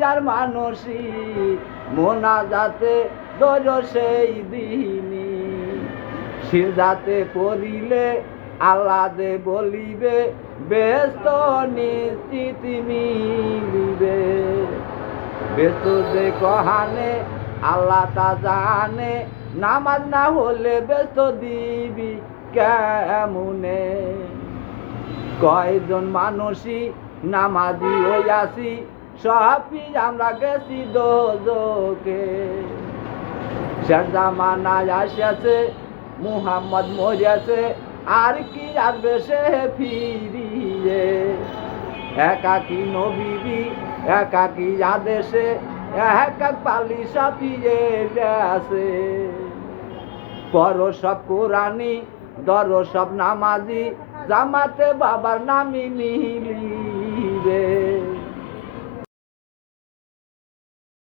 যার মানসী মোনাজাতে ধর সেই দিনই সিজদাতে পড়িলে আল্লাহ দে বলিবে ব্যস্ত নিশ্চিত মিলিবে ব্যস্ত যে কহানে আল্লাহ তা জানে নামাজ না হলে ব্যস্ত দিবি কেমনে কয়জন মানুষই নামাজি হইয়াছি সবই আমরা গেছি দোজখে শেষ জামানায় আসিয়াছে মুহাম্মদ মরিয়াছে আর কি আসবে সে ফিরিয়ে একাকী নবীজি একাকী আদেশে এক এক পালি সাপিয়ে আছে পর সব কোরআনি দর সব নামাজি জামাতে বাবার নামি নিলিবে